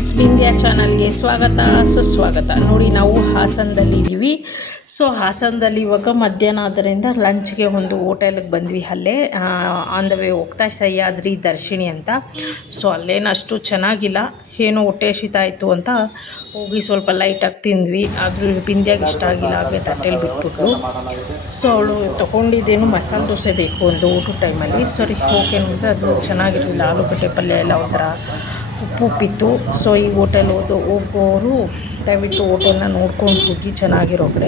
Friends Bindya ಚಾನಲ್ಗೆ ಸ್ವಾಗತ, ಸುಸ್ವಾಗತ. ನೋಡಿ, ನಾವು ಹಾಸನದಲ್ಲಿದ್ದೀವಿ ಸೊ, ಹಾಸನದಲ್ಲಿ ಇವಾಗ ಮಧ್ಯಾಹ್ನ ಆದ್ದರಿಂದ ಲಂಚ್ಗೆ ಒಂದು ಹೋಟೆಲ್ಗೆ ಬಂದ್ವಿ ಅಲ್ಲೇ. ಆನ್ ದ ವೇ ಹೋಗ್ತಾ ಸಹ್ಯಾದ್ರಿ ದರ್ಶಿನಿ ಅಂತ. ಸೊ ಅಲ್ಲೇನು ಅಷ್ಟು ಚೆನ್ನಾಗಿಲ್ಲ. ಏನೋ ಹೊಟ್ಟೆ ಶೀತ ಆಯಿತು ಅಂತ ಹೋಗಿ ಸ್ವಲ್ಪ ಲೈಟಾಗಿ ತಿಂದ್ವಿ. ಆದರೂ ಬಿಂದ್ಯಾಗ ಇಷ್ಟ ಆಗಿಲ್ಲ, ಹಾಗೆ ತಟ್ಟೆಲಿ ಬಿಟ್ಬಿಟ್ಟು ಸೊ, ಅವಳು ತೊಗೊಂಡಿದ್ದೇನು ಮಸಾಲೆ ದೋಸೆ ಬೇಕು ಒಂದು ಊಟದ ಟೈಮಲ್ಲಿ ಸರಿ ಓಕೆ ಅಂದರೆ ಅದು ಚೆನ್ನಾಗಿರಲಿಲ್ಲ. ಆಲೂಗಡ್ಡೆ ಪಲ್ಯ ಎಲ್ಲ ಒಂಥರ ಉಪ್ಪು ಉಪ್ಪಿತ್ತು. ಸೊ ಈ ಹೋಟೆಲ್ ಹೋದು ಹೋಗೋರು ದಯವಿಟ್ಟು ಹೋಟೆಲ್ನ ನೋಡ್ಕೊಂಡು ಹೋಗಿ, ಚೆನ್ನಾಗಿರೋ ಕಡೆ.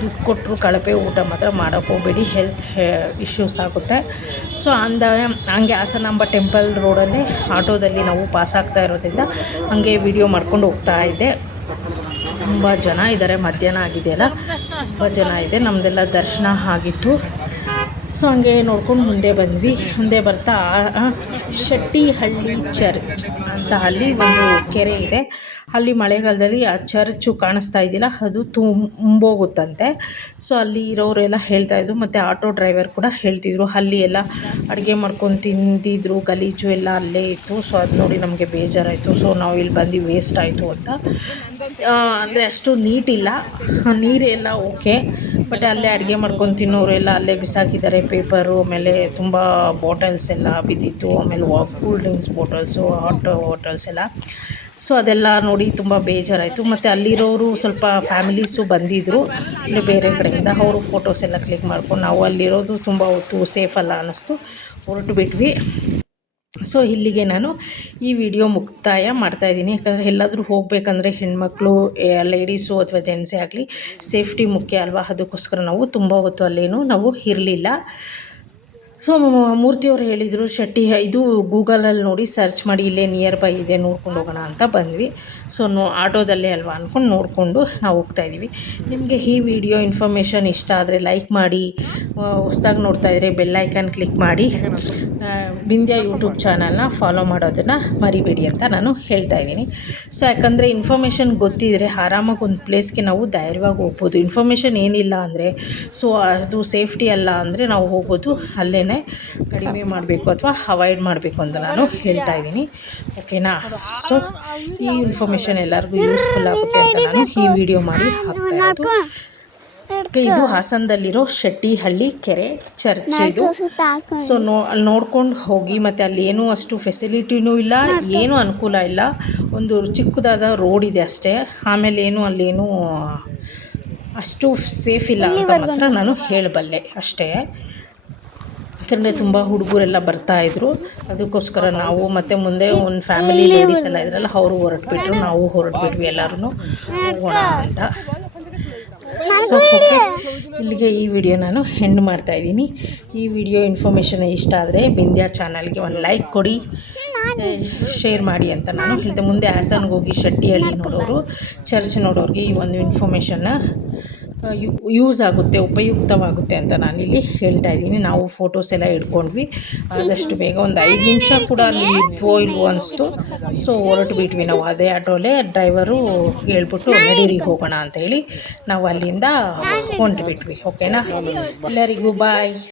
ದುಡ್ಡು ಕೊಟ್ಟರು ಕಳಪೆ ಊಟ ಮಾತ್ರ ಮಾಡೋಕ್ಕೆ ಹೋಗಬೇಡಿ. ಹೆಲ್ತ್ ಇಶ್ಯೂಸ್ ಆಗುತ್ತೆ. ಸೊ ಅಂದ ಹಂಗೆ ಹಾಸನಾಂಬ ಟೆಂಪಲ್ ರೋಡಲ್ಲೇ ಆಟೋದಲ್ಲಿ ನಾವು ಪಾಸ್ ಆಗ್ತಾ ಇರೋದ್ರಿಂದ ಹಂಗೆ ವಿಡಿಯೋ ಮಾಡ್ಕೊಂಡು ಹೋಗ್ತಾ ಇದ್ದೆ. ತುಂಬ ಜನ ಇದ್ದಾರೆ ಮಧ್ಯಾಹ್ನ ಆಗಿದೆಯಲ್ಲ? ತುಂಬ ಜನ ಇದೆ. ನಮ್ಮದೆಲ್ಲ ದರ್ಶನ ಆಗಿತ್ತು. ಸೊ ಹಂಗೆ ನೋಡ್ಕೊಂಡು ಮುಂದೆ ಬಂದ್ವಿ. ಮುಂದೆ ಬರ್ತಾ ಶೆಟ್ಟಿಹಳ್ಳಿ ಚರ್ಚ್ ಅಂತ ಅಲ್ಲಿ ಒಂದು ಕೆರೆ ಇದೆ. ಅಲ್ಲಿ ಮಳೆಗಾಲದಲ್ಲಿ ಆ ಚರ್ಚು ಕಾಣಿಸ್ತಾ ಇದ್ದಿಲ್ಲ, ಅದು ತುಂಬೋಗುತ್ತಂತೆ. ಸೊ ಅಲ್ಲಿ ಇರೋರೆಲ್ಲ ಹೇಳ್ತಾ ಇದ್ರು, ಮತ್ತು ಆಟೋ ಡ್ರೈವರ್ ಕೂಡ ಹೇಳ್ತಿದ್ರು. ಅಲ್ಲಿ ಎಲ್ಲ ಅಡುಗೆ ಮಾಡ್ಕೊಂಡು ತಿಂದಿದ್ರು, ಗಲೀಜು ಎಲ್ಲ ಅಲ್ಲೇ ಇತ್ತು. ಸೊ ಅದು ನೋಡಿ ನಮಗೆ ಬೇಜಾರಾಯಿತು. ಸೊ ನಾವು ಇಲ್ಲಿ ಬಂದು ವೇಸ್ಟ್ ಆಯಿತು ಅಂತ. ಅಂದರೆ ಅಷ್ಟು ನೀಟಿಲ್ಲ. ನೀರೆಲ್ಲ ಓಕೆ ಬಟ್ ಅಲ್ಲೇ ಅಡುಗೆ ಮಾಡ್ಕೊಂಡು ತಿನ್ನೋರೆಲ್ಲ ಅಲ್ಲೇ ಬಿಸಾಕಿದ್ದಾರೆ. ಪೇಪರು, ಆಮೇಲೆ ತುಂಬ ಬಾಟಲ್ಸ್ ಎಲ್ಲ ಬಿದ್ದಿತ್ತು. ಆಮೇಲೆ ವಾ, cool drinks bottles, hot bottles ಎಲ್ಲ. ಸೊ ಅದೆಲ್ಲ ನೋಡಿ ತುಂಬ ಬೇಜಾರಾಯಿತು. ಮತ್ತು ಅಲ್ಲಿರೋರು ಸ್ವಲ್ಪ ಫ್ಯಾಮಿಲೀಸು ಬಂದಿದ್ದರು ಇಲ್ಲಿ ಬೇರೆ ಕಡೆಯಿಂದ ಅವರು ಫೋಟೋಸ್ ಎಲ್ಲ ಕ್ಲಿಕ್ ಮಾಡ್ಕೊಂಡು ನಾವು ಅಲ್ಲಿರೋದು ತುಂಬ ಹೊತ್ತು ಸೇಫ್ ಅಲ್ಲ ಅನ್ನಿಸ್ತು. ಹೊರಟು ಬಿಟ್ವಿ ಸೊ ಇಲ್ಲಿಗೆ ನಾನು ಈ ವಿಡಿಯೋ ಮುಕ್ತಾಯ ಮಾಡ್ತಾಯಿದ್ದೀನಿ ಯಾಕಂದರೆ ಎಲ್ಲಾದರೂ ಹೋಗಬೇಕಂದ್ರೆ ಹೆಣ್ಮಕ್ಳು ಲೇಡೀಸು ಅಥವಾ ಜೆಂಟ್ಸೇ ಆಗಲಿ ಸೇಫ್ಟಿ ಮುಖ್ಯ ಅಲ್ವಾ? ಅದಕ್ಕೋಸ್ಕರ ನಾವು ತುಂಬ ಹೊತ್ತು ಅಲ್ಲೇನು ನಾವು ಇರಲಿಲ್ಲ. ಸೊ ಮೂರ್ತಿಯವರು ಹೇಳಿದರು, ಶೆಟ್ಟಿ, ಇದು ಗೂಗಲಲ್ಲಿ ನೋಡಿ ಸರ್ಚ್ ಮಾಡಿ, ಇಲ್ಲೇ ನಿಯರ್ ಬೈ ಇದೆ, ನೋಡ್ಕೊಂಡು ಹೋಗೋಣ ಅಂತ ಬಂದ್ವಿ. ಸೊ, ನೋ, ಆಟೋದಲ್ಲೇ ಅಲ್ವಾ ಅಂದ್ಕೊಂಡು ನೋಡಿಕೊಂಡು ನಾವು ಹೋಗ್ತಾ ಇದ್ದೀವಿ ನಿಮಗೆ ಈ ವಿಡಿಯೋ ಇನ್ಫಾರ್ಮೇಷನ್ ಇಷ್ಟ ಆದರೆ ಲೈಕ್ ಮಾಡಿ ಹೊಸ್ದಾಗಿ ನೋಡ್ತಾ ಇದ್ರೆ ಬೆಲ್ ಐಕಾನ್ ಕ್ಲಿಕ್ ಮಾಡಿ. ಬಿಂದ್ಯಾ ಯೂಟ್ಯೂಬ್ ಚಾನಲ್ನ ಫಾಲೋ ಮಾಡೋದನ್ನು ಮರಿಬೇಡಿ ಅಂತ ನಾನು ಹೇಳ್ತಾ ಇದ್ದೀನಿ. ಸೊ, ಯಾಕಂದರೆ ಇನ್ಫಾರ್ಮೇಷನ್ ಗೊತ್ತಿದ್ದರೆ ಆರಾಮಾಗಿ ಒಂದು ಪ್ಲೇಸ್ಗೆ ನಾವು ಧೈರ್ಯವಾಗಿ ಹೋಗ್ಬೋದು. ಇನ್ಫಾರ್ಮೇಷನ್ ಏನಿಲ್ಲ ಅಂದರೆ, ಸೊ, ಅದು ಸೇಫ್ಟಿ ಅಲ್ಲ ಅಂದರೆ ನಾವು ಹೋಗೋದು ಅಲ್ಲೇ ಕಡಿಮೆ ಮಾಡಬೇಕು ಅಥವಾ ಅವಾಯ್ಡ್ ಮಾಡಬೇಕು ಅಂತ ನಾನು ಹೇಳ್ತಾ ಇದ್ದೀನಿ. ಓಕೆನಾ? ಸೊ ಈ ಇನ್ಫಾರ್ಮೇಷನ್ ಎಲ್ಲರಿಗೂ ಯೂಸ್ಫುಲ್ ಆಗುತ್ತೆ ಅಂತ ನಾನು ಈ ವಿಡಿಯೋ ಮಾಡಿ ಹಾಕ್ತಾ ಇರೋದು. ಇದು ಹಾಸನದಲ್ಲಿರೋ ಶೆಟ್ಟಿಹಳ್ಳಿ ಕೆರೆ ಚರ್ಚ್ ಇದು. ಸೊ ನೋ, ಅಲ್ಲಿ ನೋಡ್ಕೊಂಡು ಹೋಗಿ ಮತ್ತು ಅಲ್ಲಿ ಏನೂ ಅಷ್ಟು ಫೆಸಿಲಿಟಿನೂ ಇಲ್ಲ, ಏನೂ ಅನುಕೂಲ ಇಲ್ಲ. ಒಂದು ಚಿಕ್ಕದಾದ ರೋಡ್ ಇದೆ ಅಷ್ಟೇ. ಆಮೇಲೆ ಏನು, ಅಲ್ಲೇನು ಅಷ್ಟು ಸೇಫ್ ಇಲ್ಲ ಅಂತ ಮಾತ್ರ ನಾನು ಹೇಳಬಲ್ಲೆ ಅಷ್ಟೇ. ಯಾಕಂದರೆ ತುಂಬ ಹುಡುಗರೆಲ್ಲ ಬರ್ತಾಯಿದ್ರು ಅದಕ್ಕೋಸ್ಕರ ನಾವು ಮತ್ತು ಮುಂದೆ ಒಂದು ಫ್ಯಾಮಿಲಿ ಲೇಡೀಸ್ ಎಲ್ಲ ಇದ್ರಲ್ಲ, ಅವರು ಹೊರಟ್ಬಿಟ್ರು. ನಾವು ಹೊರಟ್ಬಿಟ್ವಿ ಎಲ್ಲರೂ ಹೋಗೋಣ ಅಂತ. ಸೊ ಓಕೆ ಇಲ್ಲಿಗೆ ಈ ವಿಡಿಯೋ ನಾನು ಹೆಣ್ಣು ಮಾಡ್ತಾ ಇದ್ದೀನಿ. ಈ ವಿಡಿಯೋ ಇನ್ಫಾರ್ಮೇಷನ್ ಇಷ್ಟ ಆದರೆ ಬಿಂದ್ಯಾ ಚಾನಲ್ಗೆ ಒಂದು ಲೈಕ್ ಕೊಡಿ. ಶೇರ್ ಮಾಡಿ ಅಂತ ನಾನು. ಇಲ್ಲದೆ ಮುಂದೆ ಹಾಸನ್ಗೆ ಹೋಗಿ ಶೆಟ್ಟಿಹಳ್ಳಿ ನೋಡೋರು ಚರ್ಚ್ ನೋಡೋರಿಗೆ ಈ ಒಂದು ಇನ್ಫಾರ್ಮೇಷನ್ನ ಯೂಸ್ ಆಗುತ್ತೆ, ಉಪಯುಕ್ತವಾಗುತ್ತೆ ಅಂತ ನಾನಿಲ್ಲಿ ಹೇಳ್ತಾ ಇದ್ದೀನಿ. ನಾವು ಫೋಟೋಸ್ ಎಲ್ಲ ಇಟ್ಕೊಂಡ್ವಿ ಆದಷ್ಟು ಬೇಗ ಒಂದು ಐದು ನಿಮಿಷ ಕೂಡ ಅಲ್ಲಿ ಇದ್ವೋ ಇಲ್ವೋ ಅನಿಸ್ತು. ಸೊ ಹೊರಟು ಬಿಟ್ವಿ ನಾವು ಅದೇ ಆಟೋಲೆ. ಡ್ರೈವರು ಹೇಳ್ಬಿಟ್ಟು, ನಡೀರಿ ಹೋಗೋಣ ಅಂತ ಹೇಳಿ ನಾವು ಅಲ್ಲಿಂದ ಹೊಂಟು ಬಿಟ್ವಿ ಓಕೆನಾ ಎಲ್ಲರಿಗೂ ಬಾಯ್